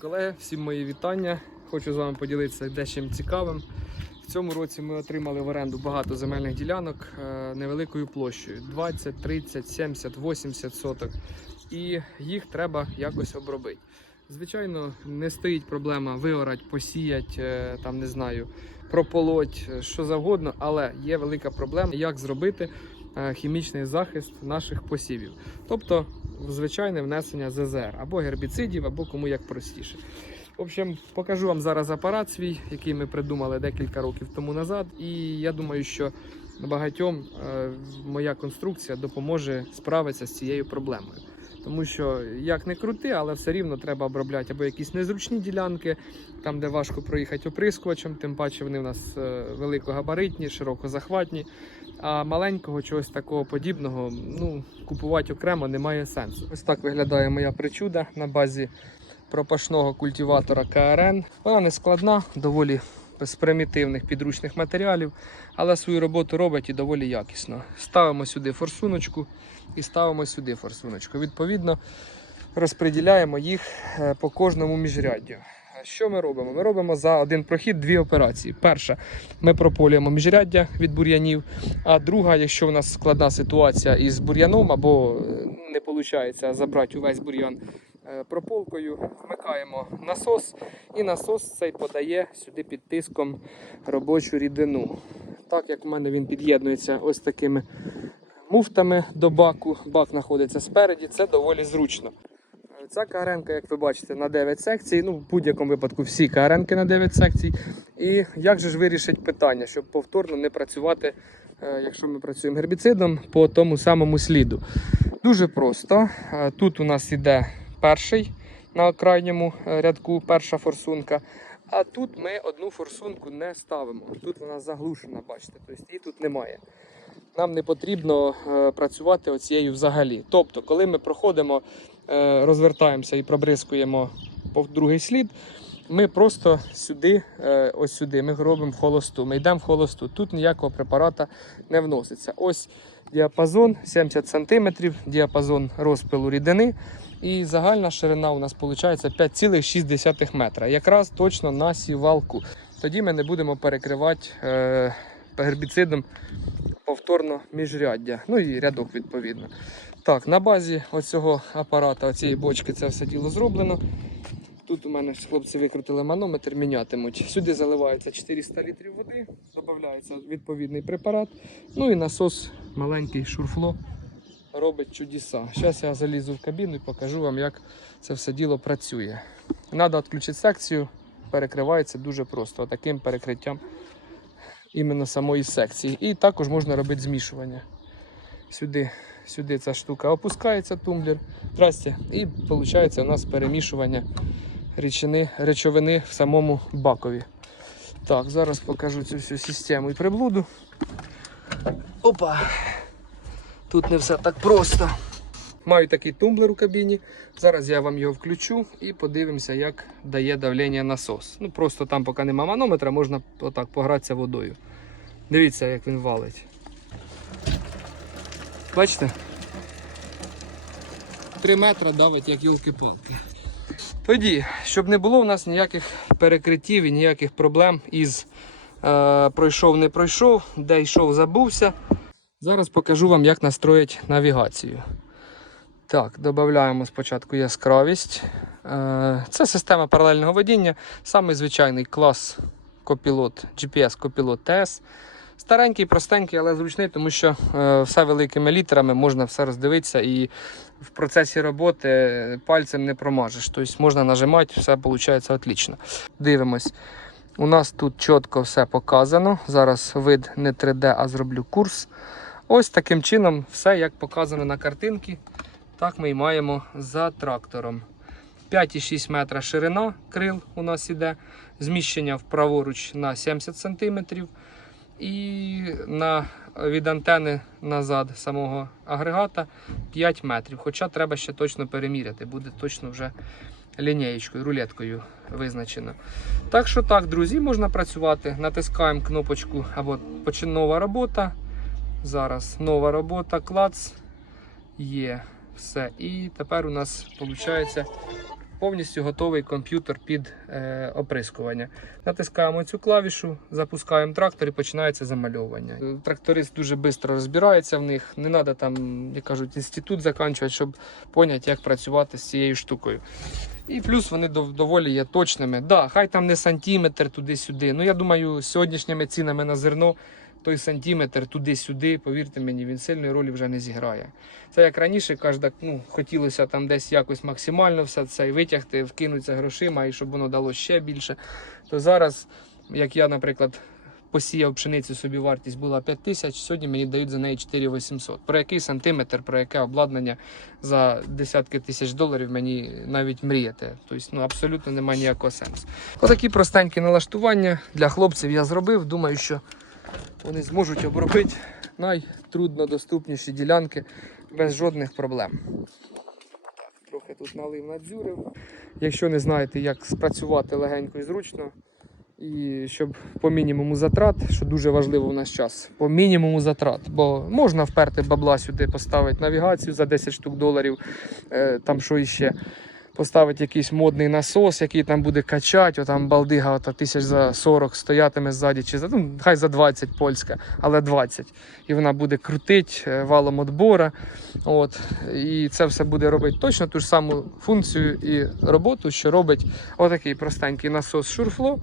колеги, всім мої вітання. Хочу з вами поділитися дечим цікавим. В цьому році ми отримали в оренду багато земельних ділянок е, невеликою площею 20, 30, 70, 80 соток. І їх треба якось обробити. Звичайно, не стоїть проблема виорати, посіяти, е, там не знаю, прополоть, е, що завгодно, але є велика проблема, як зробити хімічний захист наших посівів. Тобто звичайне внесення ЗЗР або гербіцидів, або кому як простіше. В общем, покажу вам зараз апарат свій, який ми придумали декілька років тому назад. І я думаю, що багатьом е, моя конструкція допоможе справитися з цією проблемою. Тому що як не крути, але все рівно треба обробляти або якісь незручні ділянки, там де важко проїхати оприскувачем, тим паче вони в нас е, великогабаритні, широкозахватні. А маленького чогось такого подібного ну, купувати окремо немає сенсу. Ось так виглядає моя причуда на базі пропашного культиватора КРН. Вона не складна, доволі з примітивних підручних матеріалів, але свою роботу робить і доволі якісно. Ставимо сюди форсуночку і ставимо сюди форсуночку. Відповідно, розподіляємо їх е, по кожному міжряддю. Що ми робимо? Ми робимо за один прохід дві операції. Перша, ми прополюємо міжряддя від бур'янів. А друга, якщо у нас складна ситуація із бур'яном або е, не виходить забрати увесь бур'ян е, прополкою, вмикаємо насос, і насос цей подає сюди під тиском робочу рідину. Так як в мене він під'єднується ось такими муфтами до баку, бак знаходиться спереді, це доволі зручно. Ця каренка, як ви бачите, на 9 секцій. Ну, в будь-якому випадку всі каренки на 9 секцій. І як же ж вирішить питання, щоб повторно не працювати, е, якщо ми працюємо гербіцидом, по тому самому сліду? Дуже просто. Е, Тут у нас іде перший на крайньому е, рядку, перша форсунка. А тут ми одну форсунку не ставимо. Тут вона заглушена, бачите, тобто її тут немає. Нам не потрібно е, працювати оцією взагалі. Тобто, коли ми проходимо, е, розвертаємося і пробризкуємо по другий слід, ми просто сюди, е, ось сюди, ми робимо в холосту. Ми йдемо в холосту. Тут ніякого препарата не вноситься. Ось діапазон 70 см, діапазон розпилу рідини. І загальна ширина у нас виходить 5,6 метра. Якраз точно на сівалку. Тоді ми не будемо перекривати гербіцидом повторно міжряддя. Ну і рядок відповідно. Так, на базі оцього апарата, цієї бочки, це все діло зроблено. Тут у мене хлопці викрутили манометр, мінятимуть. Сюди заливається 400 літрів води, додається відповідний препарат. Ну і насос маленький шурфло робить чудеса. Зараз я залізу в кабіну і покажу вам, як це все діло працює. Треба відключити секцію, перекривається дуже просто. Таким перекриттям іменно самої секції. І також можна робити змішування. Сюди, сюди ця штука опускається, тумблер. Здрасте. І виходить у нас перемішування речини, речовини в самому бакові. Так, зараз покажу цю всю систему і приблуду. Опа! Тут не все так просто. Маю такий тумблер у кабіні. Зараз я вам його включу і подивимося, як дає давлення насос. Ну просто там, поки нема манометра, можна отак погратися водою. Дивіться, як він валить. Бачите? 3 метри давить, як йолки-палки. Тоді, щоб не було в нас ніяких перекриттів і ніяких проблем із е, пройшов, не пройшов, де йшов, забувся. Зараз покажу вам, як настроїти навігацію. Так, додаємо спочатку яскравість. Е, Це система паралельного водіння, самий звичайний клас Copilot, GPS Copilot TS. Старенький, простенький, але зручний, тому що е, все великими літерами можна все роздивитися і в процесі роботи пальцем не промажеш. Тобто можна нажимати, все виходить отлично. Дивимось. У нас тут чітко все показано. Зараз вид не 3D, а зроблю курс. Ось таким чином, все як показано на картинці. Так ми і маємо за трактором. 5,6 метра ширина крил у нас іде. Зміщення вправоруч на 70 см. І на, від антени назад самого агрегата 5 метрів. Хоча треба ще точно переміряти, буде точно вже лінієчкою, рулеткою визначено. Так що так, друзі, можна працювати. Натискаємо кнопочку або «Почин- нова робота. Зараз нова робота, клац. Є все. І тепер у нас виходить повністю готовий комп'ютер під е, оприскування. Натискаємо цю клавішу, запускаємо трактор і починається замальовування. Тракторист дуже швидко розбирається в них. Не треба там, як кажуть, інститут закінчувати, щоб поняти, як працювати з цією штукою. І плюс вони доволі є точними. Да, хай там не сантиметр туди-сюди. Ну я думаю, з сьогоднішніми цінами на зерно той сантиметр туди-сюди, повірте мені, він сильної ролі вже не зіграє. Це як раніше, кожна, ну, хотілося там десь якось максимально все це витягти, вкинутися грошима і щоб воно дало ще більше. То зараз, як я, наприклад, посіяв пшеницю, собі вартість була 5 тисяч, сьогодні мені дають за неї 4800. Про який сантиметр, про яке обладнання за десятки тисяч доларів мені навіть мріяти. Тобто, ну абсолютно немає ніякого сенсу. Отакі простенькі налаштування для хлопців я зробив. Думаю, що вони зможуть обробити найтруднодоступніші ділянки без жодних проблем. Трохи тут налив надзюрив. Якщо не знаєте, як спрацювати легенько і зручно, і щоб по мінімуму затрат, що дуже важливо в наш час, по мінімуму затрат, бо можна вперти бабла сюди, поставити навігацію за 10 штук доларів, е, там що іще. Поставити якийсь модний насос, який там буде качати, отам балдига ота тисяч за 40 стоятиме ззаді, чи за ну, хай за 20 польська, але 20. І вона буде крутить е, валом отбора. От, і це все буде робити точно ту ж саму функцію і роботу, що робить отакий простенький насос шурфло,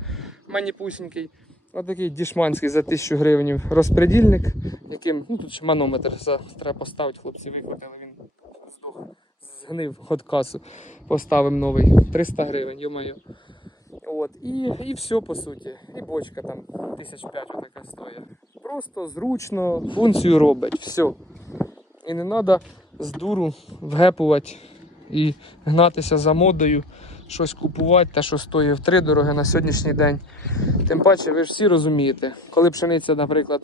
маніпусінький. Отакий дішманський за 1000 гривень розпредільник, яким ну тут ще манометр за, треба поставити, хлопці здох, згнив ход касу. Поставимо новий 300 гривень, йо-моє. От, і, і все по суті. І бочка там 1005 така стоїть. Просто зручно функцію робить. Все. І не треба з дуру вгепувати і гнатися за модою, щось купувати, те, що стоїть втридороги дороги на сьогоднішній день. Тим паче, ви ж всі розумієте, коли пшениця, наприклад,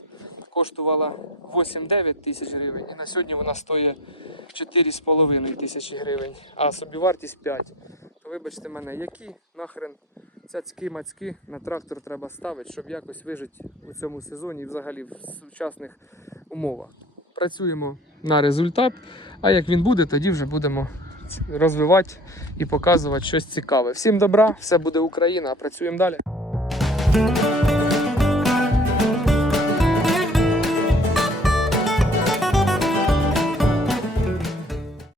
коштувала 8-9 тисяч гривень, і на сьогодні вона стоїть 4,5 тисячі гривень, а собівартість 5. То вибачте мене, які нахрен цяцькі мацьки на трактор треба ставити, щоб якось вижити у цьому сезоні і взагалі в сучасних умовах. Працюємо на результат, а як він буде, тоді вже будемо розвивати і показувати щось цікаве. Всім добра, все буде Україна, а працюємо далі.